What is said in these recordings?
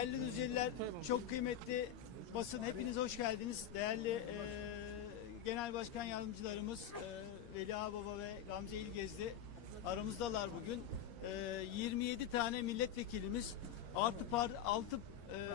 Değerli Düzceliler, çok kıymetli basın hepiniz hoş geldiniz. Değerli e, Genel Başkan Yardımcılarımız e, Veli Ağbaba ve Gamze İlgezdi aramızdalar bugün. E, 27 tane milletvekilimiz, 6 par, 6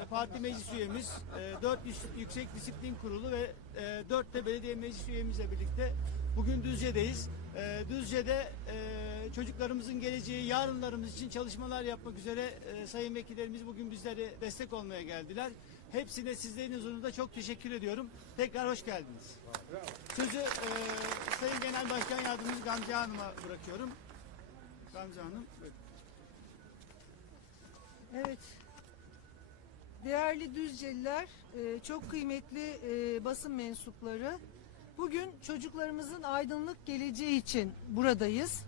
parti meclis üyemiz, e, 4 Yüksek Disiplin Kurulu ve e, 4 de belediye meclis üyemizle birlikte bugün Düzce'deyiz. E, Düzce'de e, çocuklarımızın geleceği, yarınlarımız için çalışmalar yapmak üzere e, sayın vekillerimiz bugün bizlere destek olmaya geldiler. Hepsine sizlerin huzurunda çok teşekkür ediyorum. Tekrar hoş geldiniz. Sözü e, Sayın Genel Başkan Yardımcımız Gamze Hanım'a bırakıyorum. Gamze Hanım. Evet. Değerli Düzceliler, e, çok kıymetli e, basın mensupları. Bugün çocuklarımızın aydınlık geleceği için buradayız.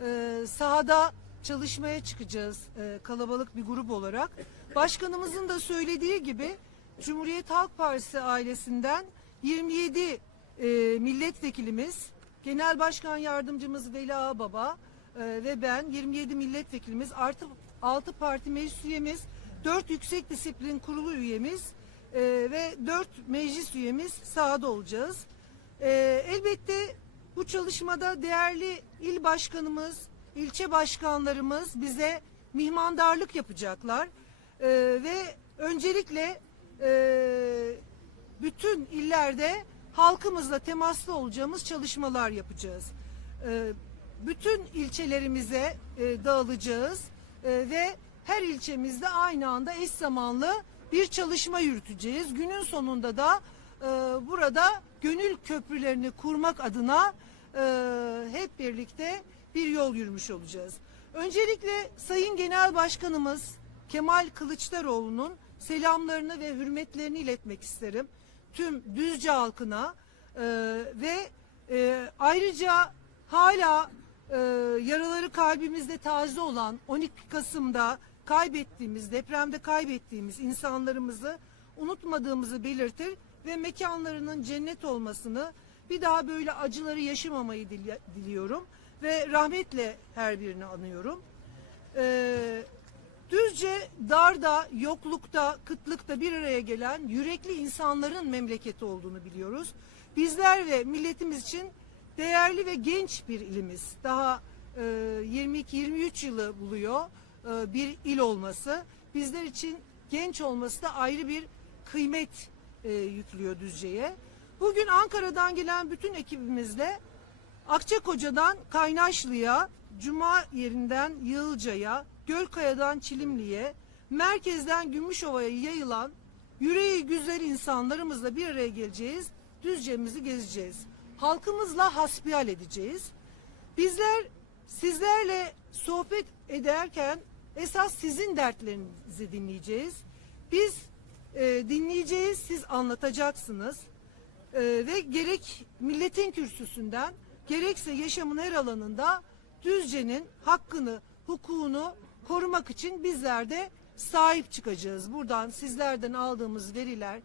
E, Sahada çalışmaya çıkacağız e, kalabalık bir grup olarak. Başkanımızın da söylediği gibi Cumhuriyet Halk Partisi ailesinden 27 e, milletvekilimiz, Genel Başkan Yardımcımız Veli Ağbaba e, ve ben 27 milletvekilimiz artı 6 parti meclis üyemiz, 4 yüksek disiplin kurulu üyemiz ve 4 meclis üyemiz sahada olacağız. Elbette bu çalışmada değerli il başkanımız, ilçe başkanlarımız bize mihmandarlık yapacaklar. E, ve öncelikle e, bütün illerde halkımızla temaslı olacağımız çalışmalar yapacağız. E, bütün ilçelerimize e, dağılacağız e, ve her ilçemizde aynı anda eş zamanlı bir çalışma yürüteceğiz. Günün sonunda da e, burada gönül köprülerini kurmak adına e, hep birlikte bir yol yürümüş olacağız. Öncelikle Sayın Genel Başkanımız Kemal Kılıçdaroğlu'nun selamlarını ve hürmetlerini iletmek isterim. Tüm Düzce halkına e, ve e, ayrıca hala e, yaraları kalbimizde taze olan 12 Kasım'da kaybettiğimiz, depremde kaybettiğimiz insanlarımızı unutmadığımızı belirtir ve mekanlarının cennet olmasını, bir daha böyle acıları yaşamamayı dili- diliyorum ve rahmetle her birini anıyorum. Ee, Düzce darda, yoklukta, kıtlıkta bir araya gelen yürekli insanların memleketi olduğunu biliyoruz. Bizler ve milletimiz için değerli ve genç bir ilimiz. Daha e, 22-23 yılı buluyor e, bir il olması. Bizler için genç olması da ayrı bir kıymet e, yüklüyor Düzce'ye. Bugün Ankara'dan gelen bütün ekibimizle Akçakoca'dan Kaynaşlı'ya, Cuma yerinden Yığılca'ya, Gölkaya'dan Çilimli'ye, merkezden Gümüşova'ya yayılan yüreği güzel insanlarımızla bir araya geleceğiz. Düzce'mizi gezeceğiz. Halkımızla hasbihal edeceğiz. Bizler sizlerle sohbet ederken esas sizin dertlerinizi dinleyeceğiz. Biz e, dinleyeceğiz, siz anlatacaksınız. E, ve gerek milletin kürsüsünden gerekse yaşamın her alanında Düzce'nin hakkını, hukukunu korumak için bizler de sahip çıkacağız. Buradan sizlerden aldığımız veriler,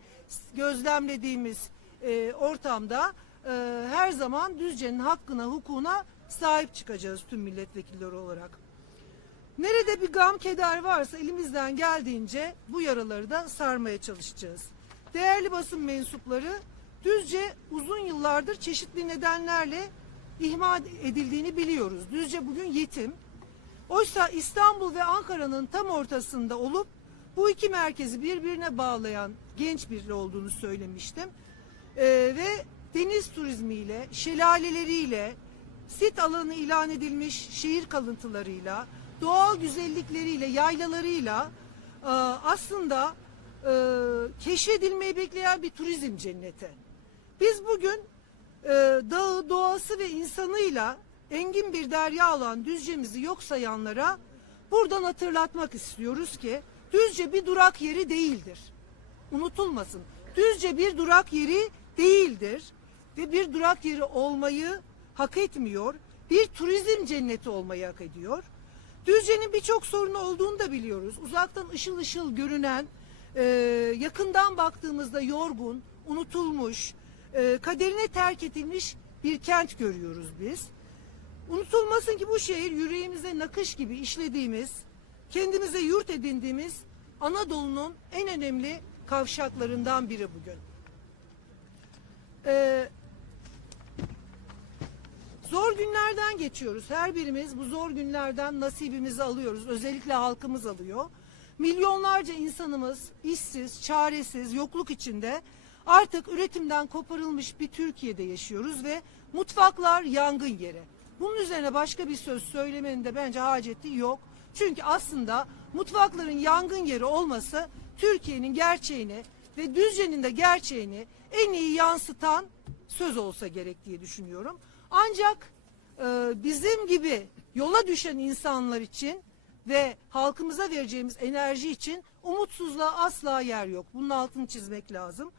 gözlemlediğimiz e, ortamda e, her zaman Düzce'nin hakkına, hukukuna sahip çıkacağız tüm milletvekilleri olarak. Nerede bir gam keder varsa elimizden geldiğince bu yaraları da sarmaya çalışacağız. Değerli basın mensupları Düzce uzun yıllardır çeşitli nedenlerle ihmal edildiğini biliyoruz. Düzce bugün yetim. Oysa İstanbul ve Ankara'nın tam ortasında olup bu iki merkezi birbirine bağlayan genç biri olduğunu söylemiştim. Ee, ve deniz turizmiyle, şelaleleriyle, sit alanı ilan edilmiş şehir kalıntılarıyla, doğal güzellikleriyle, yaylalarıyla e, aslında e, keşfedilmeyi bekleyen bir turizm cenneti. Biz bugün e, dağı, doğası ve insanıyla engin bir derya olan Düzce'mizi yok sayanlara buradan hatırlatmak istiyoruz ki Düzce bir durak yeri değildir. Unutulmasın. Düzce bir durak yeri değildir ve bir durak yeri olmayı hak etmiyor. Bir turizm cenneti olmayı hak ediyor. Düzce'nin birçok sorunu olduğunu da biliyoruz. Uzaktan ışıl ışıl görünen, e, yakından baktığımızda yorgun, unutulmuş, e, kaderine terk edilmiş bir kent görüyoruz biz. Unutulmasın ki bu şehir yüreğimize nakış gibi işlediğimiz, kendimize yurt edindiğimiz Anadolu'nun en önemli kavşaklarından biri bugün. Ee, Zor günlerden geçiyoruz. Her birimiz bu zor günlerden nasibimizi alıyoruz. Özellikle halkımız alıyor. Milyonlarca insanımız işsiz, çaresiz, yokluk içinde artık üretimden koparılmış bir Türkiye'de yaşıyoruz ve mutfaklar yangın yeri. Bunun üzerine başka bir söz söylemenin de bence haceti yok. Çünkü aslında mutfakların yangın yeri olması Türkiye'nin gerçeğini ve Düzce'nin de gerçeğini en iyi yansıtan söz olsa gerek diye düşünüyorum. Ancak e, bizim gibi yola düşen insanlar için ve halkımıza vereceğimiz enerji için umutsuzluğa asla yer yok. Bunun altını çizmek lazım.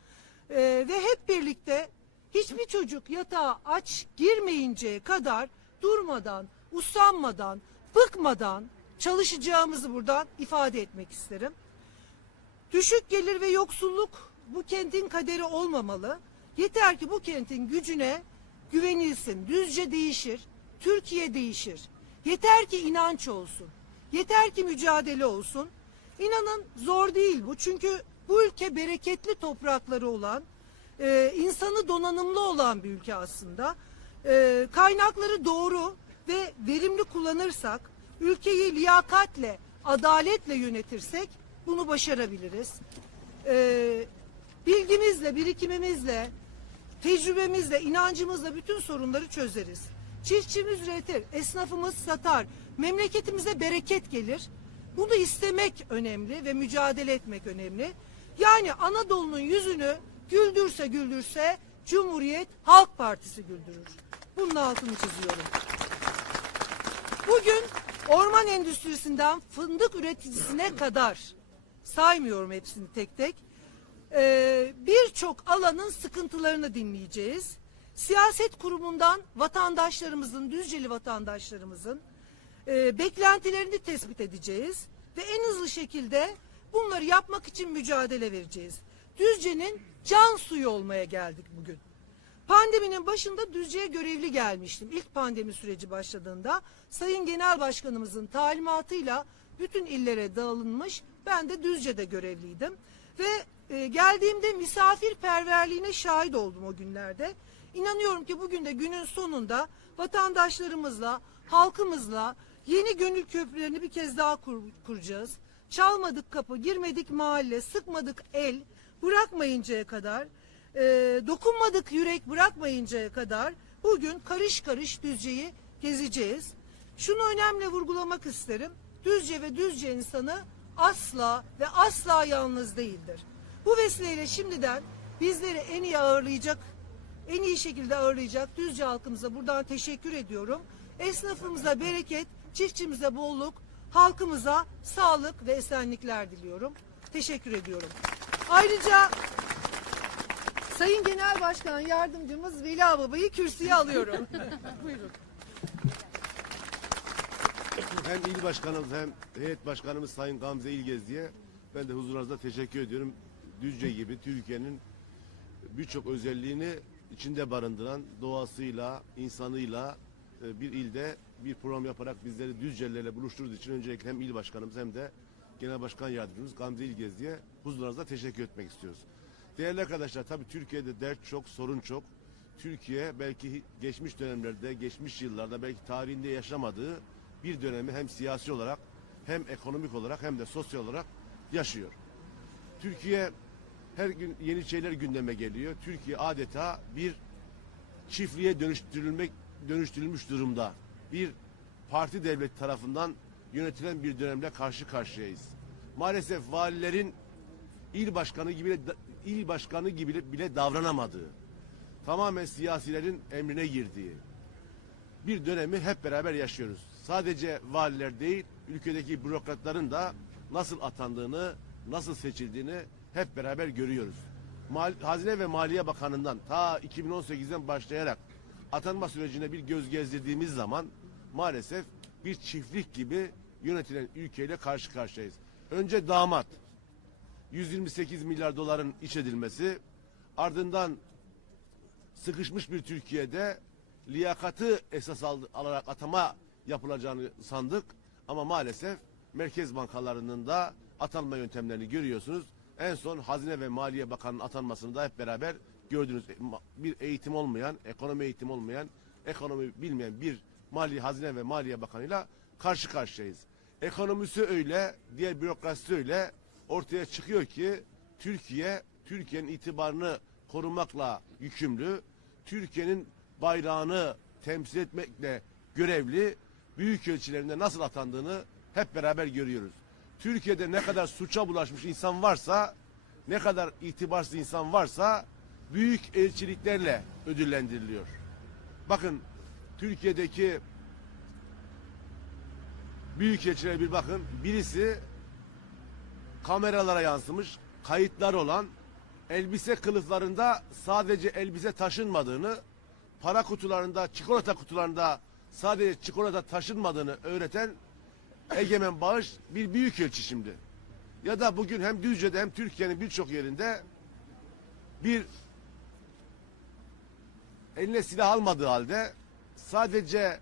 E, ve hep birlikte hiçbir çocuk yatağa aç girmeyinceye kadar durmadan, usanmadan, bıkmadan çalışacağımızı buradan ifade etmek isterim. Düşük gelir ve yoksulluk bu kentin kaderi olmamalı. Yeter ki bu kentin gücüne güvenilsin. Düzce değişir, Türkiye değişir. Yeter ki inanç olsun. Yeter ki mücadele olsun. İnanın zor değil bu. Çünkü bu ülke bereketli toprakları olan, e, insanı donanımlı olan bir ülke aslında. E, kaynakları doğru ve verimli kullanırsak, ülkeyi liyakatle, adaletle yönetirsek bunu başarabiliriz. E, bilgimizle, birikimimizle, tecrübemizle, inancımızla bütün sorunları çözeriz. Çiftçimiz üretir, esnafımız satar, memleketimize bereket gelir. Bunu istemek önemli ve mücadele etmek önemli. Yani Anadolu'nun yüzünü güldürse güldürse Cumhuriyet Halk Partisi güldürür. Bunun altını çiziyorum. Bugün orman endüstrisinden fındık üreticisine kadar saymıyorum hepsini tek tek. Ee, birçok alanın sıkıntılarını dinleyeceğiz. Siyaset kurumundan vatandaşlarımızın, Düzceli vatandaşlarımızın e, beklentilerini tespit edeceğiz ve en hızlı şekilde bunları yapmak için mücadele vereceğiz. Düzce'nin can suyu olmaya geldik bugün. Pandeminin başında Düzce'ye görevli gelmiştim. İlk pandemi süreci başladığında Sayın Genel Başkanımızın talimatıyla bütün illere dağılınmış. Ben de Düzce'de görevliydim. Ve e, geldiğimde misafirperverliğine şahit oldum o günlerde. İnanıyorum ki bugün de günün sonunda vatandaşlarımızla, halkımızla yeni gönül köprülerini bir kez daha kur- kuracağız. Çalmadık kapı, girmedik mahalle, sıkmadık el, bırakmayıncaya kadar, e, dokunmadık yürek bırakmayıncaya kadar bugün karış karış Düzce'yi gezeceğiz. Şunu önemli vurgulamak isterim. Düzce ve Düzce insanı asla ve asla yalnız değildir. Bu vesileyle şimdiden bizleri en iyi ağırlayacak, en iyi şekilde ağırlayacak Düzce halkımıza buradan teşekkür ediyorum. Esnafımıza bereket, çiftçimize bolluk, halkımıza sağlık ve esenlikler diliyorum. Teşekkür ediyorum. Ayrıca Sayın Genel Başkan Yardımcımız Veli Baba'yı kürsüye alıyorum. Buyurun. Hem il başkanımız hem heyet başkanımız Sayın Gamze İlgezdi'ye ben de huzurunuzda teşekkür ediyorum. Düzce gibi Türkiye'nin birçok özelliğini içinde barındıran doğasıyla, insanıyla e, bir ilde bir program yaparak bizleri Düzcelilerle buluşturduğu için öncelikle hem il başkanımız hem de genel başkan yardımcımız Gamze İlgezdi'ye huzurunuzda teşekkür etmek istiyoruz. Değerli arkadaşlar tabii Türkiye'de dert çok, sorun çok. Türkiye belki geçmiş dönemlerde, geçmiş yıllarda belki tarihinde yaşamadığı bir dönemi hem siyasi olarak hem ekonomik olarak hem de sosyal olarak yaşıyor. Türkiye her gün yeni şeyler gündeme geliyor. Türkiye adeta bir çiftliğe dönüştürülmek dönüştürülmüş durumda. Bir parti devlet tarafından yönetilen bir dönemle karşı karşıyayız. Maalesef valilerin il başkanı gibi il başkanı gibi bile davranamadığı, tamamen siyasilerin emrine girdiği bir dönemi hep beraber yaşıyoruz. Sadece valiler değil, ülkedeki bürokratların da nasıl atandığını, nasıl seçildiğini hep beraber görüyoruz. Mal, Hazine ve Maliye Bakanı'ndan ta 2018'den başlayarak atanma sürecine bir göz gezdirdiğimiz zaman maalesef bir çiftlik gibi yönetilen ülkeyle karşı karşıyayız. Önce damat 128 milyar doların iç edilmesi, ardından sıkışmış bir Türkiye'de liyakatı esas alarak atama yapılacağını sandık ama maalesef merkez bankalarının da atanma yöntemlerini görüyorsunuz. En son Hazine ve Maliye Bakanı'nın atanmasını da hep beraber gördünüz. Ma- Bir eğitim olmayan, ekonomi eğitimi olmayan, ekonomi bilmeyen bir Mali Hazine ve Maliye Bakanı'yla karşı karşıyayız. Ekonomisi öyle, diğer bürokrasisi öyle. Ortaya çıkıyor ki Türkiye, Türkiye'nin itibarını korumakla yükümlü. Türkiye'nin bayrağını temsil etmekle görevli büyükelçilerinde nasıl atandığını hep beraber görüyoruz. Türkiye'de ne kadar suça bulaşmış insan varsa, ne kadar itibarsız insan varsa büyük elçiliklerle ödüllendiriliyor. Bakın Türkiye'deki büyükelçilere bir bakın. Birisi kameralara yansımış, kayıtlar olan elbise kılıflarında sadece elbise taşınmadığını, para kutularında, çikolata kutularında sadece çikolata taşınmadığını öğreten Egemen Bağış bir büyükelçi şimdi. Ya da bugün hem Düzce'de hem Türkiye'nin birçok yerinde bir eline silah almadığı halde sadece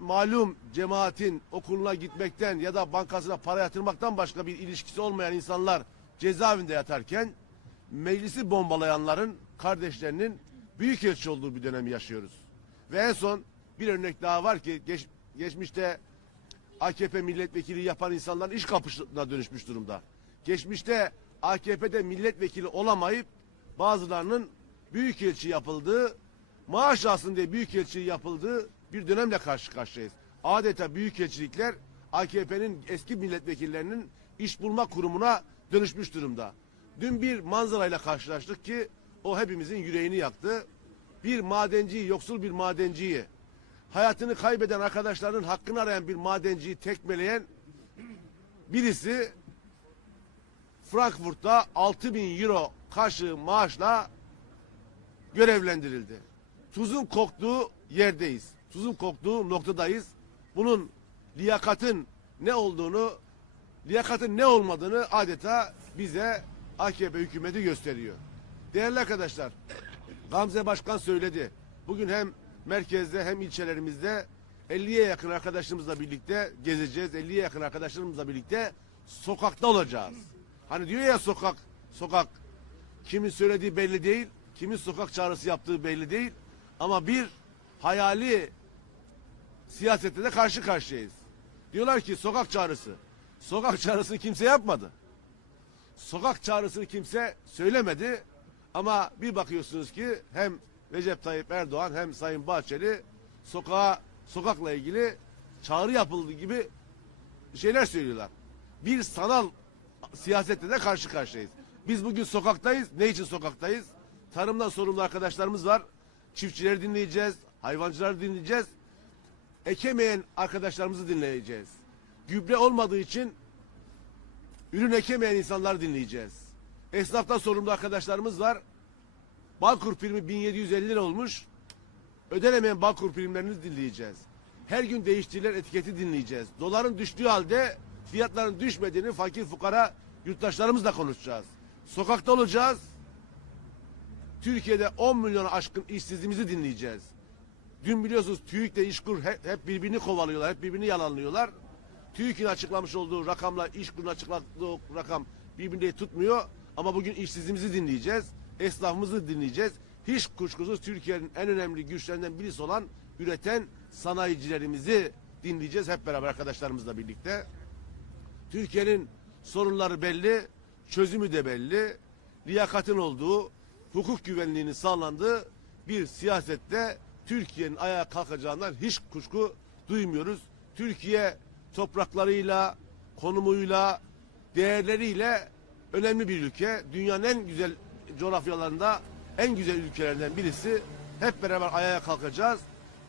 malum cemaatin okuluna gitmekten ya da bankasına para yatırmaktan başka bir ilişkisi olmayan insanlar cezaevinde yatarken meclisi bombalayanların kardeşlerinin büyük elçi olduğu bir dönemi yaşıyoruz. Ve en son bir örnek daha var ki geç- geçmişte AKP milletvekili yapan insanların iş kapışına dönüşmüş durumda. Geçmişte AKP'de milletvekili olamayıp bazılarının büyükelçi yapıldığı, maaş alsın diye büyükelçi yapıldığı bir dönemle karşı karşıyayız. Adeta büyükelçilikler AKP'nin eski milletvekillerinin iş bulma kurumuna dönüşmüş durumda. Dün bir manzarayla karşılaştık ki o hepimizin yüreğini yaktı. Bir madenciyi, yoksul bir madenciyi, hayatını kaybeden arkadaşlarının hakkını arayan bir madenciyi tekmeleyen birisi Frankfurt'ta 6000 euro karşı maaşla görevlendirildi. Tuzun koktuğu yerdeyiz. Tuzun koktuğu noktadayız. Bunun liyakatın ne olduğunu, liyakatın ne olmadığını adeta bize AKP hükümeti gösteriyor. Değerli arkadaşlar, Gamze Başkan söyledi. Bugün hem merkezde hem ilçelerimizde 50'ye yakın arkadaşlarımızla birlikte gezeceğiz. 50'ye yakın arkadaşlarımızla birlikte sokakta olacağız. Hani diyor ya sokak, sokak kimin söylediği belli değil, kimin sokak çağrısı yaptığı belli değil. Ama bir hayali siyasette de karşı karşıyayız. Diyorlar ki sokak çağrısı. Sokak çağrısını kimse yapmadı. Sokak çağrısını kimse söylemedi. Ama bir bakıyorsunuz ki hem Recep Tayyip Erdoğan hem Sayın Bahçeli sokağa sokakla ilgili çağrı yapıldığı gibi şeyler söylüyorlar. Bir sanal siyasette de karşı karşıyayız. Biz bugün sokaktayız. Ne için sokaktayız? Tarımdan sorumlu arkadaşlarımız var. Çiftçileri dinleyeceğiz, hayvancıları dinleyeceğiz. Ekemeyen arkadaşlarımızı dinleyeceğiz. Gübre olmadığı için ürün ekemeyen insanlar dinleyeceğiz. Esnaftan sorumlu arkadaşlarımız var. Bağkur primi 1750 lira olmuş. Ödenemeyen Bağkur primlerini dinleyeceğiz. Her gün değiştirilen etiketi dinleyeceğiz. Doların düştüğü halde fiyatların düşmediğini fakir fukara yurttaşlarımızla konuşacağız. Sokakta olacağız. Türkiye'de 10 milyona aşkın işsizliğimizi dinleyeceğiz. Dün biliyorsunuz TÜİK'le İşkur hep, hep birbirini kovalıyorlar, hep birbirini yalanlıyorlar. TÜİK'in açıklamış olduğu rakamla İşkur'un açıkladığı rakam birbirini tutmuyor. Ama bugün işsizliğimizi dinleyeceğiz, esnafımızı dinleyeceğiz. Hiç kuşkusuz Türkiye'nin en önemli güçlerinden birisi olan üreten sanayicilerimizi dinleyeceğiz hep beraber arkadaşlarımızla birlikte. Türkiye'nin sorunları belli, çözümü de belli. Liyakatın olduğu, hukuk güvenliğinin sağlandığı bir siyasette Türkiye'nin ayağa kalkacağından hiç kuşku duymuyoruz. Türkiye topraklarıyla, konumuyla, değerleriyle önemli bir ülke. Dünyanın en güzel coğrafyalarında en güzel ülkelerden birisi. Hep beraber ayağa kalkacağız.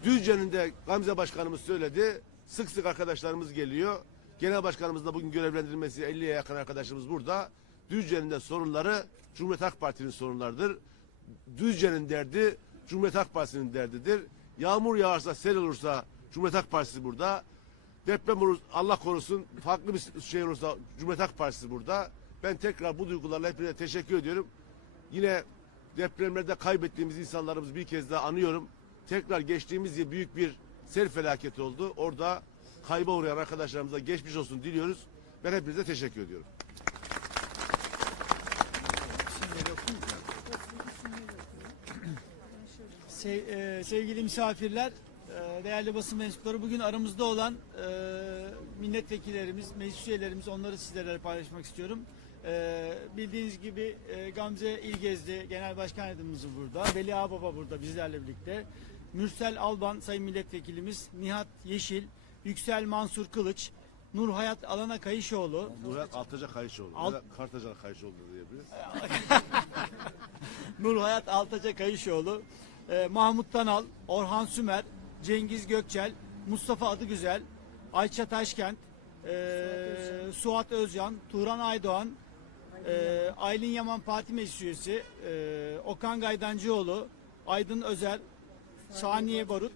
Düzce'nin de Gamze Başkanımız söyledi. Sık sık arkadaşlarımız geliyor. Genel Başkanımız da bugün görevlendirilmesi 50'ye yakın arkadaşımız burada. Düzce'nin de sorunları Cumhuriyet Halk Partisi'nin sorunlarıdır. Düzce'nin derdi Cumhuriyet Halk Partisi'nin derdidir. Yağmur yağarsa, sel olursa Cumhuriyet Halk Partisi burada. Deprem olur, Allah korusun farklı bir şey olursa Cumhuriyet Halk Partisi burada. Ben tekrar bu duygularla hepinize teşekkür ediyorum. Yine depremlerde kaybettiğimiz insanlarımızı bir kez daha anıyorum. Tekrar geçtiğimiz yıl büyük bir sel felaketi oldu. Orada kayba uğrayan arkadaşlarımıza geçmiş olsun diliyoruz. Ben hepinize teşekkür ediyorum. Se- e, sevgili misafirler, e, değerli basın mensupları bugün aramızda olan e, milletvekillerimiz, meclis üyelerimiz onları sizlerle paylaşmak istiyorum. E, bildiğiniz gibi e, Gamze İlgezdi Genel Başkan Yardımcımız burada, Veli Ağbaba burada bizlerle birlikte. Mürsel Alban Sayın Milletvekilimiz, Nihat Yeşil, Yüksel Mansur Kılıç, Nur Hayat Alana Kayışoğlu, Murat Altaca Kayışoğlu. Alt- ya da Kartaca Kayışoğlu da diyebiliriz. Nur Hayat Altaca Kayışoğlu, e, Mahmut Tanal, Orhan Sümer, Cengiz Gökçel, Mustafa Adıgüzel, Ayça Taşkent, e, Suat Özcan, Turan Aydoğan, e, Aylin Yaman Parti Meclis Üyesi, e, Okan Gaydancıoğlu, Aydın Özer, Saniye Barut,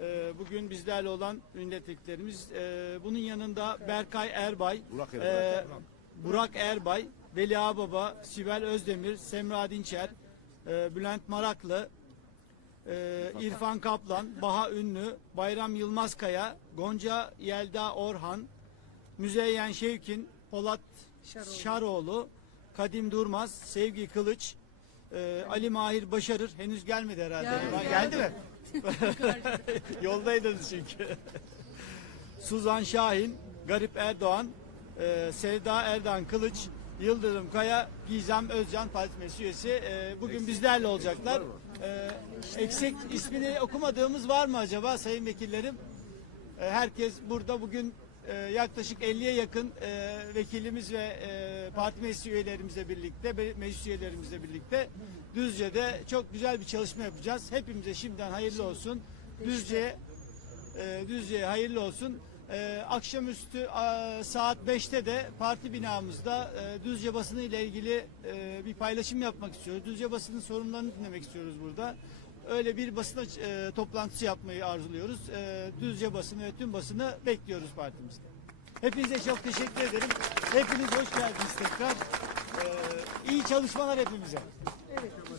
e, bugün bizlerle olan milletvekillerimiz. E, bunun yanında Berkay Erbay, Burak e, Erbay. Burak Erbay, Veli Ağbaba, Sibel Özdemir, Semra Dinçer, e, Bülent Maraklı, e, İrfan Kaplan, Baha Ünlü, Bayram Yılmazkaya, Gonca Yelda Orhan, Müzeyyen Şevkin, Polat Şaroğlu, Kadim Durmaz, Sevgi Kılıç, e, Ali Mahir Başarır henüz gelmedi herhalde. Geldi, geldi. geldi mi? Yoldaydınız çünkü. Suzan Şahin, Garip Erdoğan, e, Sevda Erdoğan Kılıç, Yıldırım Kaya, Gizem Özcan Parti Meclis Üyesi e, bugün bizlerle olacaklar. E, eksik ismini okumadığımız var mı acaba sayın vekillerim? E, herkes burada bugün e, yaklaşık 50'ye yakın e, vekilimiz ve e, parti meclis üyelerimizle birlikte, meclis üyelerimizle birlikte Düzce'de çok güzel bir çalışma yapacağız. Hepimize şimdiden hayırlı olsun. Düzce'ye e, Düzce'ye hayırlı olsun. E, akşamüstü a, saat 5'te de parti binamızda e, Düzce basını ile ilgili e, bir paylaşım yapmak istiyoruz. Düzce basının sorunlarını dinlemek istiyoruz burada. Öyle bir basın e, toplantısı yapmayı arzuluyoruz. E, Düzce basını ve tüm basını bekliyoruz partimizde. Hepinize çok teşekkür ederim. Hepiniz hoş geldiniz tekrar. E, iyi çalışmalar hepimize.